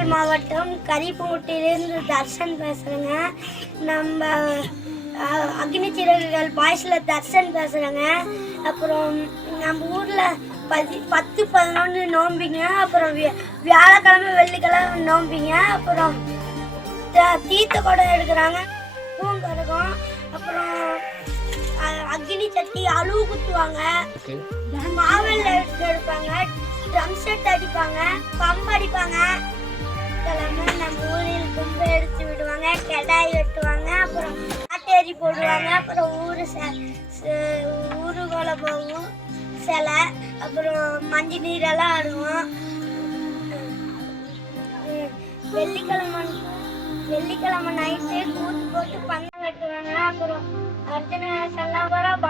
திண்டுக்கல் மாவட்டம் கரிப்பூட்டிலிருந்து தர்ஷன் பேசுகிறேங்க நம்ம அக்னி சிறகுகள் பாய்ஸில் தர்ஷன் பேசுகிறேங்க அப்புறம் நம்ம ஊரில் பதி பத்து பதினொன்று நோம்பிங்க. அப்புறம் வியா- வியாழக்கிழமை வெள்ளிக்கிழமை நோம்பிங்க. அப்புறம் தீர்த்த குடம் எடுக்கிறாங்க. பூங்கரகம். அப்புறம் அக்னி சட்டி அழுவு குத்துவாங்க. மாவெல்ல எடுத்து எடுப்பாங்க. ட்ரம் செட் அடிப்பாங்க. பம்பு அடிப்பாங்க. ஆட்டேரி அப்புறம் ஊரு ஊரு செ- போகும் சிலை அப்புறம் மஞ்சள் நீரெல்லாம் ஆடுவோம். வெள்ளிக்கிழமை வெள்ளிக்கிழமை நைட்டு கூத்து போட்டு பந்தம் கட்டுவாங்க. அப்புறம் அர்ஜுன செல்லாபுரம்